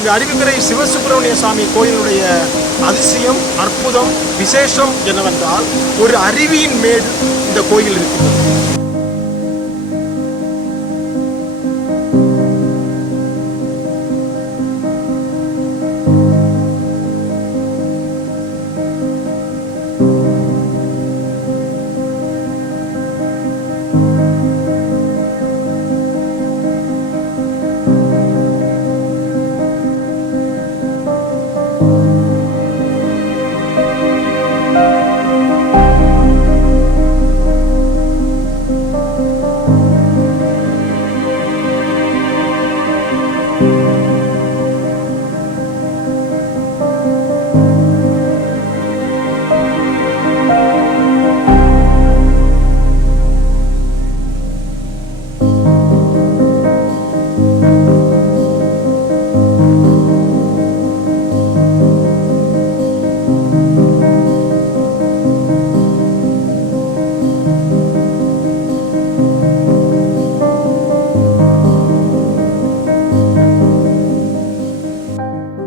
இந்த அருவிக்கரை சிவசுப்பிரமணிய சுவாமி கோயிலுடைய அதிசயம், அற்புதம், விசேஷம் என்னவென்றால் ஒரு அருவியின் மேல் இந்த கோயில் இருக்கிறது.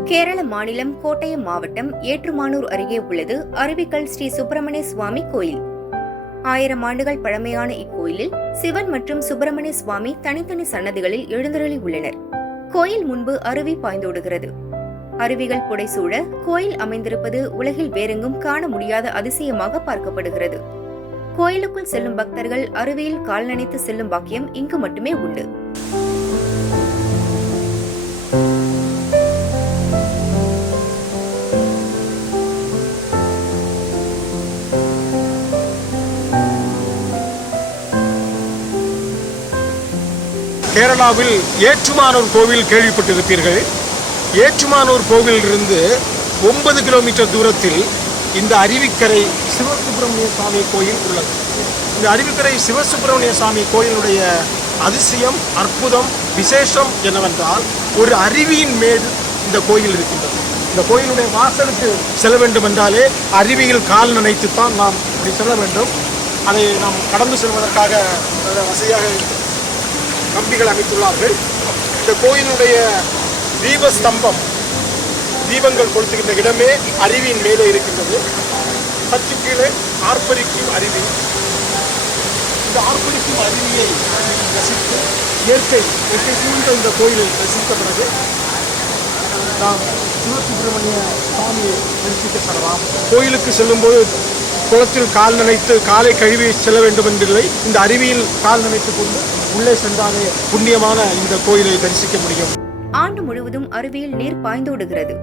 கேரள மாநிலம் கோட்டயம் மாவட்டம் ஏற்றுமானூர் அருகே உள்ளது அருவிக்கல் ஸ்ரீ சுப்பிரமணிய சுவாமி கோயில். 1000 ஆண்டுகள் பழமையான இக்கோயிலில் சிவன் மற்றும் சுப்பிரமணிய சுவாமி தனித்தனி சன்னதிகளில் எழுந்தருளி உள்ளனர். கோயில் முன்பு அருவி பாய்ந்தோடுகிறது. அருவிகள் புடைசூழ கோயில் அமைந்திருப்பது உலகில் வேறெங்கும் காண முடியாத அதிசயமாக பார்க்கப்படுகிறது. கோயிலுக்குள் செல்லும் பக்தர்கள் அருவியில் கால் நனைத்து செல்லும் பாக்கியம் இங்கு மட்டுமே உண்டு. கேரளாவில் ஏற்றுமானூர் கோவில் கேள்விப்பட்டிருப்பீர்கள். ஏற்றுமானூர் கோவிலிருந்து 9 கிலோமீட்டர் தூரத்தில் இந்த அருவிக்கரை சிவசுப்பிரமணிய சுவாமி கோயில் உள்ளது. இந்த அருவிக்கரை சிவசுப்பிரமணிய சுவாமி கோயிலுடைய அதிசயம், அற்புதம், விசேஷம் என்னவென்றால் ஒரு அருவியின் மேல் இந்த கோயில் இருக்கின்றது. இந்த கோயிலுடைய வாசலுக்கு செல்ல வேண்டும் என்றாலே அருவியில் கால் நனைத்துத்தான் நாம் இப்படி செல்ல வேண்டும். அதை நாம் கடந்து செல்வதற்காக வசதியாக கம்பிகள் அமைத்துள்ளார்கள். இந்த கோயிலுடைய தீபஸ்தம்பம், தீபங்கள் கொளுத்துகின்ற இடமே அருவியின் மேலே இருக்கின்றது. சற்று கீழே ஆர்ப்பரிக்கும் அருவி. இந்த ஆர்ப்பரிக்கும் அருவியை ரசித்து இயற்கை சூழ்ந்த இந்த கோயிலில் ரசித்த பிறகு நாம் சிவசுப்பிரமணிய சுவாமியை தரிசிக்க செல்லலாம். கோயிலுக்கு செல்லும்போது குளத்தில் கால் நனைத்து காலை கழுவி செல்ல வேண்டும் என்றில்லை. இந்த அருவியில் கால் நனைத்துக் கொண்டு உள்ளே சென்றாலே புண்ணியமான இந்த கோயிலை தரிசிக்க முடியும். ஆண்டு முழுவதும் அருவியில் நீர் பாய்ந்தோடுகிறது.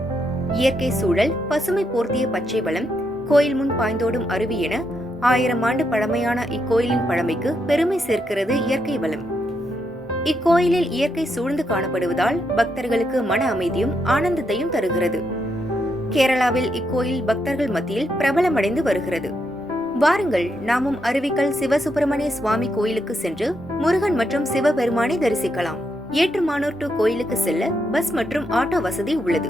இயற்கை சூழல், பசுமை போர்த்திய பச்சை வளம், கோயில் முன் பாய்ந்தோடும் அருவி என 1000 ஆண்டு பழமையான இக்கோயிலின் பழமைக்கு பெருமை சேர்க்கிறது இயற்கை வளம். இக்கோயிலில் இயற்கை சூழ்ந்து காணப்படுவதால் பக்தர்களுக்கு மன அமைதியும் ஆனந்தத்தையும் தருகிறது. கேரளாவில் இக்கோயில் பக்தர்கள் மத்தியில் பிரபலமடைந்து வருகிறது. வாருங்கள், நாமும் அருவிக்கல் சிவசுப்பிரமணிய சுவாமி கோயிலுக்கு சென்று முருகன் மற்றும் சிவபெருமானை தரிசிக்கலாம். ஏற்றுமானூர் டு கோயிலுக்கு செல்ல பஸ் மற்றும் ஆட்டோ வசதி உள்ளது.